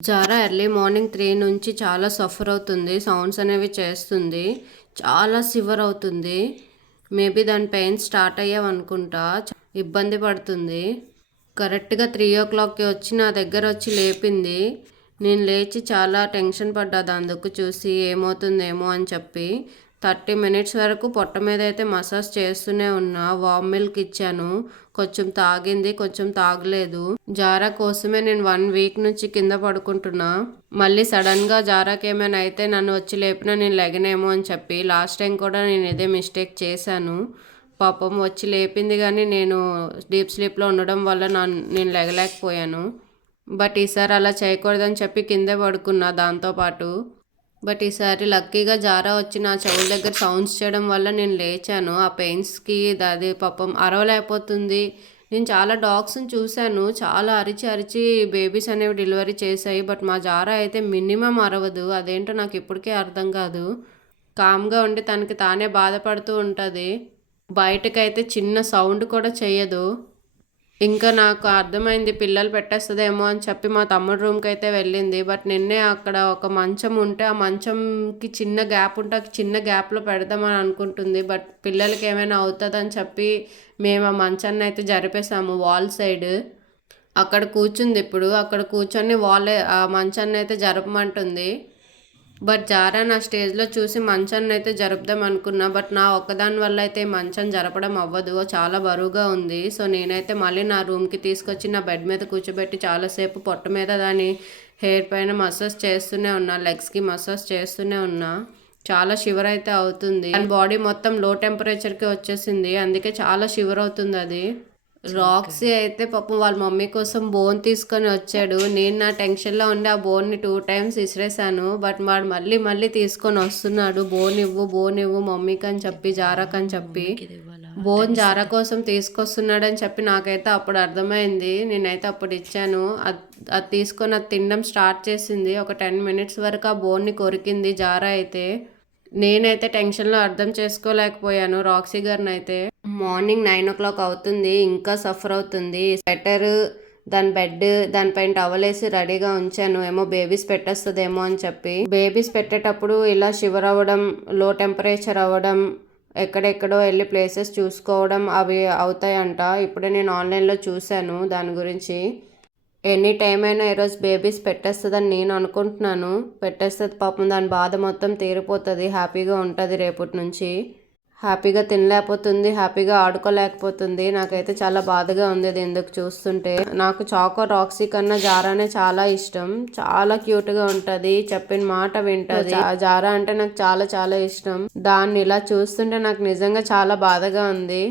Zara early morning 3 నుంచి చాలా suffer అవుతుంది. సౌండ్స్ అనేవి చేస్తుంది. చాలా సివర్ అవుతుంది. మేబీ దాని పెయిన్స్ స్టార్ట్ అయ్యావనుకుంటా. ఇబ్బంది పడుతుంది. కరెక్ట్‌గా 3:00కి వచ్చి నా దగ్గర వచ్చి లేపింది. నేను లేచి చాలా టెన్షన్ పడ్డా దాని దుక్కు చూసి ఏమవుతుందేమో అని చెప్పి. 30 మినిట్స్ వరకు పొట్ట మీద అయితే మసాజ్ చేస్తూనే ఉన్నా. వామ్ మిల్క్ ఇచ్చాను. కొంచెం తాగింది, కొంచెం తాగలేదు. జారా కోసమే నేను 1 వీక్ నుంచి కింద పడుకుంటున్నా. మళ్ళీ సడన్గా జారాకి ఏమైనా అయితే నన్ను వచ్చి లేపినా నేను లెగనేమో అని చెప్పి లాస్ట్ టైం కూడా నేను ఇదే మిస్టేక్ చేశాను. పాపం వచ్చి లేపింది కానీ నేను డీప్ స్లీప్లో ఉండడం వల్ల నేను లెగలేకపోయాను. బట్ ఈసారి అలా చేయకూడదని చెప్పి కిందే పడుకున్నా దాంతోపాటు. బట్ ఈసారి లక్కీగా జారా వచ్చి నా చెవుల దగ్గర సౌండ్స్ చేయడం వల్ల నేను లేచాను. ఆ పెయిన్స్కి అది పాపం అరవలేకపోతుంది. నేను చాలా డాగ్స్ని చూశాను, చాలా అరిచి అరిచి బేబీస్ అనేవి డెలివరీ చేశాయి. బట్ మా జారా అయితే మినిమం అరవదు. అదేంటో నాకు ఇప్పటికే అర్థం కాదు. కామ్గా ఉండి తనకి తానే బాధపడుతూ ఉంటుంది. బయటకైతే చిన్న సౌండ్ కూడా చెయ్యదు. ఇంకా నాకు అర్థమైంది పిల్లలు పెట్టేస్తుందేమో అని చెప్పి మా తమ్ముడు రూమ్కి అయితే వెళ్ళింది. బట్ నిన్నే అక్కడ ఒక మంచం ఉంటే ఆ మంచంకి చిన్న గ్యాప్ ఉంటే ఆ చిన్న గ్యాప్లో పెడదామని అనుకుంటుంది. బట్ పిల్లలకి ఏమైనా అవుతుందని చెప్పి మేము ఆ మంచాన్ని అయితే జరిపేసాము వాల్ సైడ్. అక్కడ కూర్చుంది ఇప్పుడు. అక్కడ కూర్చొని ఆ మంచాన్ని అయితే జరపమంటుంది. బట్ జారా నా స్టేజ్లో చూసి మంచాన్ని అయితే జరుపుదాం అనుకున్నా. బట్ నా ఒక్కదాని వల్ల అయితే మంచం జరపడం అవ్వదు, చాలా బరువుగా ఉంది. సో నేనైతే మళ్ళీ నా రూమ్కి తీసుకొచ్చి నా బెడ్ మీద కూర్చోబెట్టి చాలాసేపు పొట్ట మీద దాని హెయిర్ పైన మసాజ్ చేస్తూనే ఉన్నా, లెగ్స్కి మసాజ్ చేస్తూనే ఉన్నా. చాలా షివర్ అయితే అవుతుంది. దాని బాడీ మొత్తం లో టెంపరేచర్కి వచ్చేసింది, అందుకే చాలా షివర్ అవుతుంది అది. రాక్సీ అయితే పాపం వాళ్ళ మమ్మీ కోసం బోన్ తీసుకొని వచ్చాడు. నేను నా టెన్షన్లో ఉండి ఆ బోన్ని 2 టైమ్స్ విసిరేసాను. బట్ వాడు మళ్ళీ మళ్ళీ తీసుకొని వస్తున్నాడు. బోన్ ఇవ్వు మమ్మీకి అని చెప్పి, జారాకు అని చెప్పి. బోన్ జారా కోసం తీసుకొస్తున్నాడని చెప్పి నాకైతే అప్పుడు అర్థమైంది. నేనైతే అప్పుడు ఇచ్చాను. అది తీసుకొని అది తినడం స్టార్ట్ చేసింది. ఒక 10 మినిట్స్ వరకు ఆ బోన్ని కొరికింది జారా అయితే. నేనైతే టెన్షన్లో అర్థం చేసుకోలేకపోయాను రాక్సీ గారిని అయితే. మార్నింగ్ 9:00 అవుతుంది, ఇంకా సఫర్ అవుతుంది. స్వెటర్, దాని బెడ్, దానిపైన టవల్ వేసి రెడీగా ఉంచాను. ఏమో బేబీస్ పెట్టేస్తుందేమో అని చెప్పి. బేబీస్ పెట్టేటప్పుడు ఇలా షివర్ అవ్వడం, లో టెంపరేచర్ అవ్వడం, ఎక్కడెక్కడో వెళ్ళి ప్లేసెస్ చూసుకోవడం అవి అవుతాయంట. ఇప్పుడే నేను ఆన్లైన్లో చూశాను దాని గురించి. ఎనీ టైం అయినా ఈరోజు బేబీస్ పెట్టేస్తుందని నేను అనుకుంటున్నాను. పెట్టేస్తుంది పాపం, దాని బాధ మొత్తం తీరిపోతుంది, హ్యాపీగా ఉంటుంది రేపటి నుంచి. హ్యాపీగా తినలేకపోతుంది, హ్యాపీగా ఆడుకోలేకపోతుంది. నాకైతే చాలా బాధగా ఉంది అది ఎందుకు చూస్తుంటే. నాకు చాకో రాక్సీ కన్నా జారానే చాలా ఇష్టం. చాలా క్యూట్గా ఉంటుంది, చెప్పిన మాట వింటుంది. జారా అంటే నాకు చాలా చాలా ఇష్టం. దాన్ని ఇలా చూస్తుంటే నాకు నిజంగా చాలా బాధగా ఉంది.